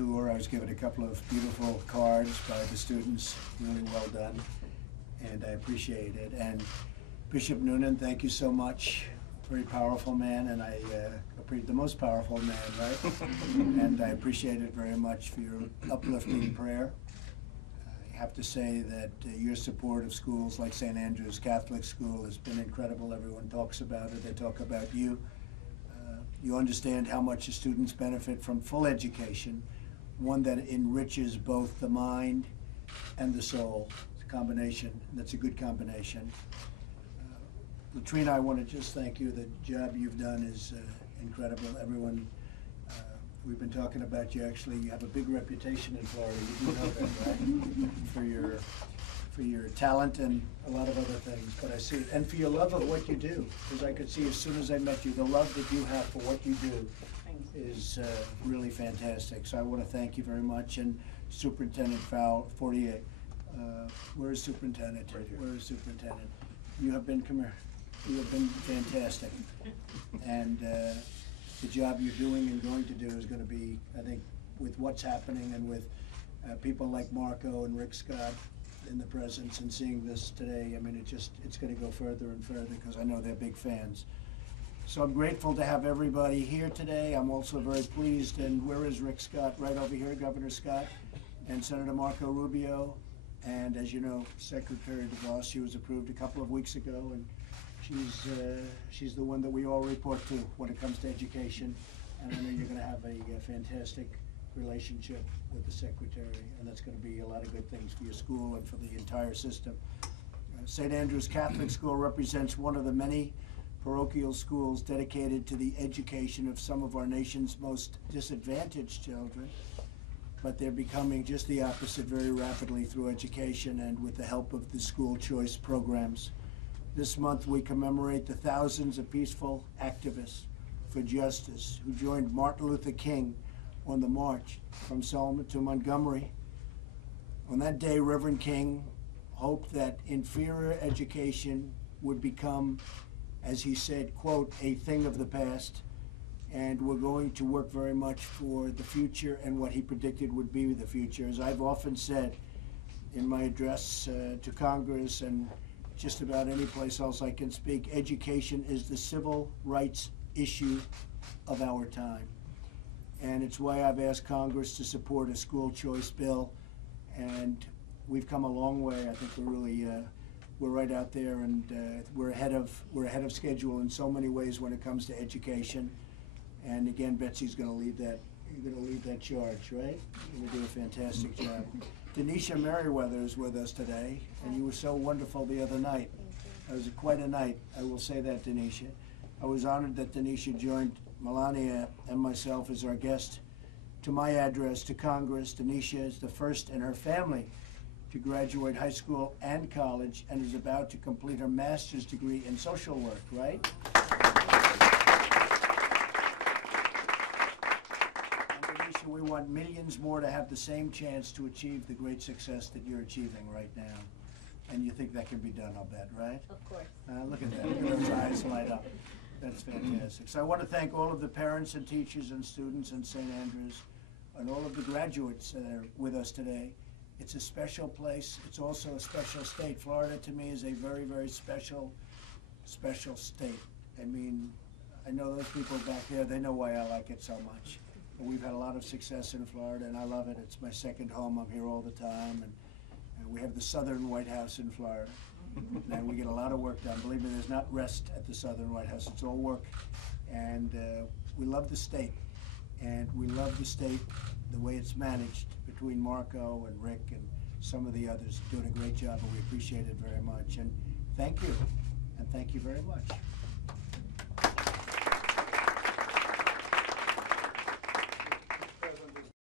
tour. I was given a couple of beautiful cards by the students, really well done, and I appreciate it. And Bishop Noonan, thank you so much. Very powerful man, and the most powerful man, right? And I appreciate it very much for your uplifting prayer. I have to say that your support of schools like St. Andrew's Catholic School has been incredible. Everyone talks about it. They talk about you. You understand how much the students benefit from full education, one that enriches both the mind and the soul. It's a combination. That's a good combination. Latrina, I want to just thank you. The job you've done is incredible. Everyone, we've been talking about you. Actually, you have a big reputation in Florida. You do know that, right? For your talent and a lot of other things. But I see, and for your love of what you do, because I could see as soon as I met you, the love that you have for what you do is really fantastic. So I want to thank you very much. And Superintendent Fortier, where is Superintendent? Right here. Where is Superintendent? You have been, come here. You have been fantastic. And the job you're doing and going to do is going to be, I think, with what's happening and with people like Marco and Rick Scott in the presence and seeing this today, I mean, it's going to go further and further because I know they're big fans. So I'm grateful to have everybody here today. I'm also very pleased, and where is Rick Scott? Right over here, Governor Scott, and Senator Marco Rubio, and as you know, Secretary DeVos. She was approved a couple of weeks ago, and she's the one that we all report to when it comes to education, and I know you're going to have a fantastic relationship with the Secretary, and that's going to be a lot of good things for your school and for the entire system. St. Andrew's Catholic School represents one of the many parochial schools dedicated to the education of some of our nation's most disadvantaged children, but they're becoming just the opposite very rapidly through education and with the help of the school choice programs. This month we commemorate the thousands of peaceful activists for justice who joined Martin Luther King on the march from Selma to Montgomery. On that day, Reverend King hoped that inferior education would become, as he said, quote, a thing of the past, and we're going to work very much for the future and what he predicted would be the future. As I've often said in my address to Congress and just about any place else I can speak, education is the civil rights issue of our time. And it's why I've asked Congress to support a school choice bill, and we've come a long way. I think we're really we're right out there, and we're ahead of schedule in so many ways when it comes to education. And again, Betsy's going to lead that. You're going to lead that charge, right? You're going to do a fantastic job. Denisha Merriweather is with us today, and you were so wonderful the other night. It was quite a night. I will say that, Denisha. I was honored that Denisha joined Melania and myself as our guest. To my address to Congress, Denisha is the first in her family to graduate high school and college and is about to complete her master's degree in social work, right? And Denisha, we want millions more to have the same chance to achieve the great success that you're achieving right now. And you think that can be done, I'll bet, right? Of course. Look at that, look at those eyes light up. That's fantastic. So I want to thank all of the parents and teachers and students in St. Andrews and all of the graduates that are with us today. It's a special place. It's also a special state. Florida, to me, is a very, very special state. I mean, I know those people back there, they know why I like it so much. But we've had a lot of success in Florida, and I love it. It's my second home. I'm here all the time. And we have the Southern White House in Florida. And we get a lot of work done. Believe me, there's not rest at the Southern White House. It's all work. And we love the state. And we love the state, the way it's managed between Marco and Rick and some of the others doing a great job, and we appreciate it very much. And thank you. And thank you very much.